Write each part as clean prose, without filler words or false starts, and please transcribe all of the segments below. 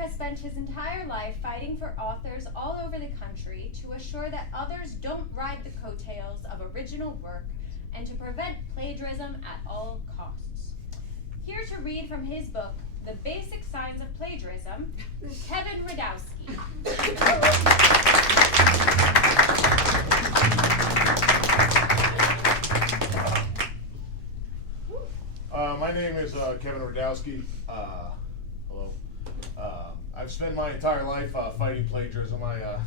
has spent his entire life fighting for authors all over the country to assure that others don't ride the coattails of original work and to prevent plagiarism at all costs. Here to read from his book, The Basic Signs of Plagiarism, Kevin Redowski. My name is Kevin Redowski. Hello. I've spent my entire life fighting plagiarism. I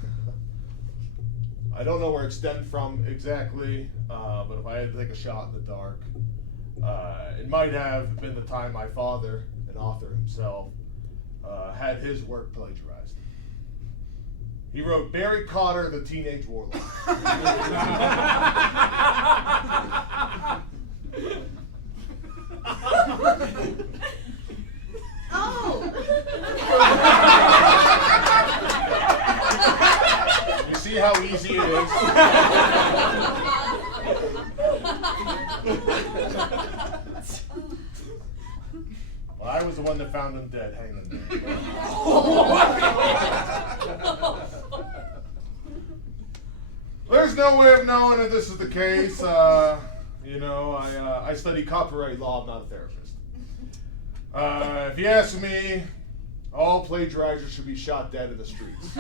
don't know where it stemmed from exactly, but if I had to take a shot in the dark, it might have been the time my father, an author himself, had his work plagiarized. He wrote Barry Cotter, the Teenage Warlord. You see how easy it is? Well, I was the one that found him dead, hanging there. There's no way of knowing if this is the case. I study copyright law. I'm not a therapist. If you ask me, all plagiarizers should be shot dead in the streets.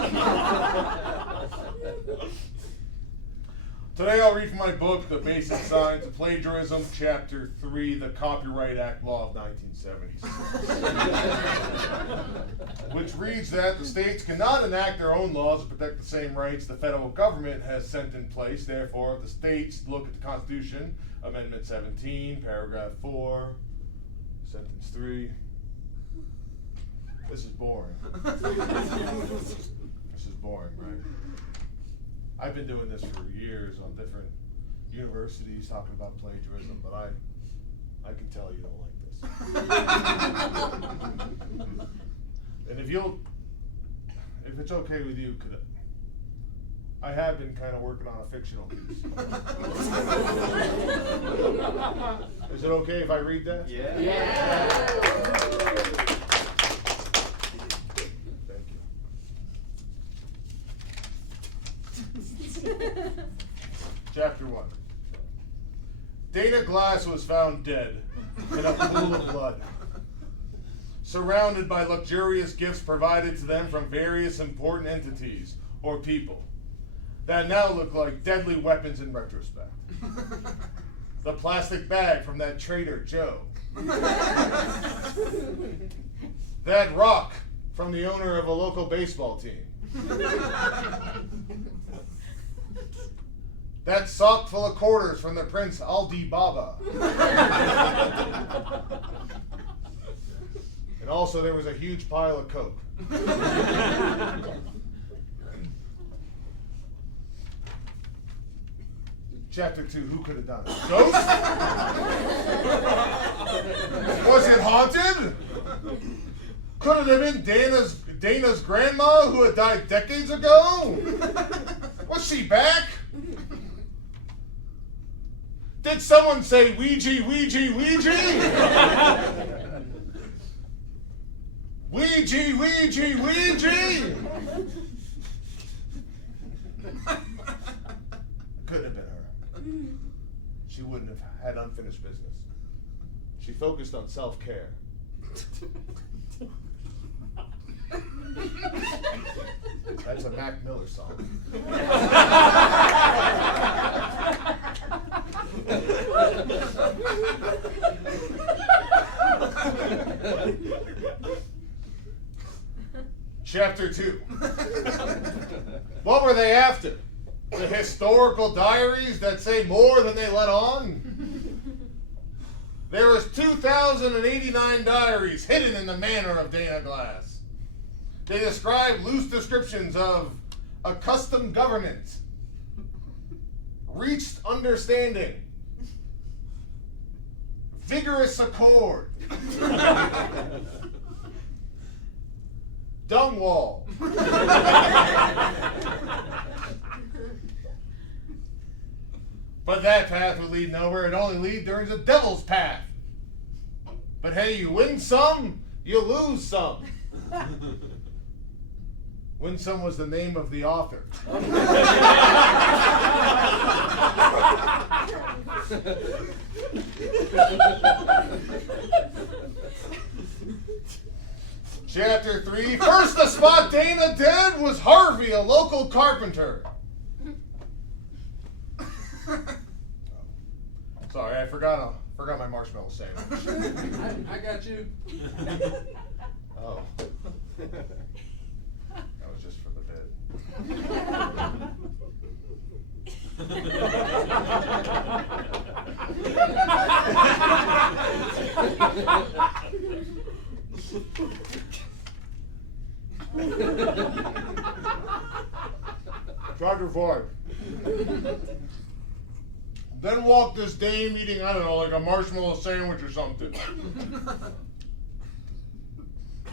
Today I'll read from my book, The Basic Signs of Plagiarism, Chapter 3, the Copyright Act Law of 1970s. Which reads that the states cannot enact their own laws to protect the same rights the federal government has set in place. Therefore, if the states look at the Constitution, Amendment 17, Paragraph 4, Sentence 3. This is boring. This is boring, right? I've been doing this for years on different universities talking about plagiarism, but I can tell you don't like this. And if it's okay with you, I have been kind of working on a fictional piece. Is it okay if I read that? Yeah. Thank you. Chapter 1. Dana Glass was found dead in a pool of blood, surrounded by luxurious gifts provided to them from various important entities or people that now look like deadly weapons in retrospect. The plastic bag from that Trader Joe. That rock from the owner of a local baseball team. That sock full of quarters from the Prince Aldi Baba. And also there was a huge pile of Coke. Chapter 2, who could have done it? Ghost? Was it haunted? Could it have been Dana's grandma who had died decades ago? Was she back? Did someone say Ouija, Ouija, Ouija? Ouija, Ouija, Ouija? Could have been her. She wouldn't have had unfinished business. She focused on self-care. That's a Mac Miller song. Chapter 2. What were they after? The historical diaries that say more than they let on? There was 2,089 diaries hidden in the manor of Dana Glass. They describe loose descriptions of accustomed government, reached understanding, vigorous accord, dung wall. But that path would lead nowhere. It only lead during the devil's path. But hey, you win some, you lose some. Win some was the name of the author. Chapter 3. First to spot Dana dead was Harvey, a local carpenter. Sorry, I forgot my marshmallow sandwich. I got you. Oh. That was just for the bit. Chapter 5. Then walked this dame eating, I don't know, like a marshmallow sandwich or something.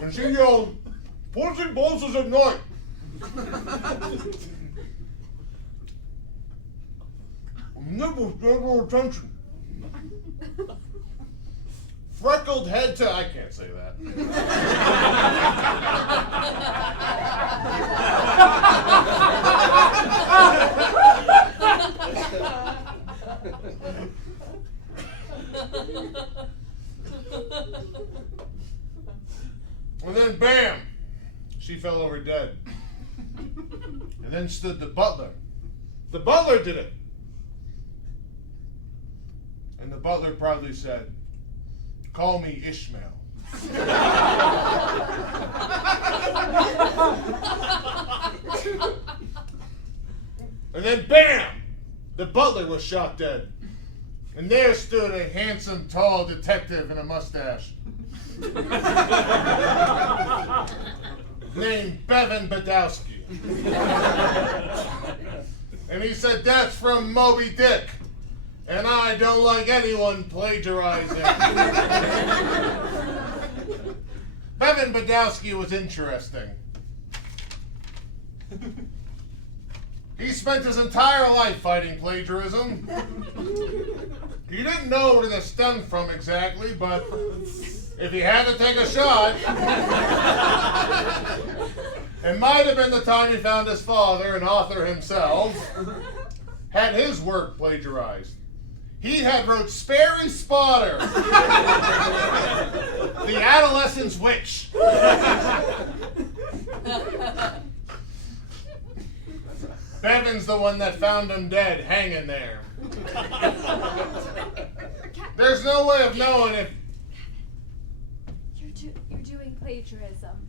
And she yelled, "Pussy buzzes at night." Nipples gave her attention. Freckled head to, I can't say that. And then bam, she fell over dead. And then stood the butler. The butler did it. And the butler proudly said, "Call me Ishmael." And then bam, the butler was shot dead. And there stood a handsome, tall detective in a mustache. Named Kevin Redowski. And he said, "That's from Moby Dick. And I don't like anyone plagiarizing." Kevin Redowski was interesting. He spent his entire life fighting plagiarism. He didn't know where this stemmed from exactly, but if he had to take a shot, it might have been the time he found his father, an author himself, had his work plagiarized. He had wrote Sperry Spotter, the adolescent's witch. Bevan's the one that found him dead, hanging there. There's no way of knowing if... You're doing plagiarism.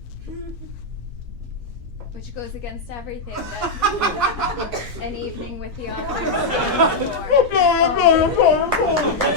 Which goes against everything that an evening with the author stands for.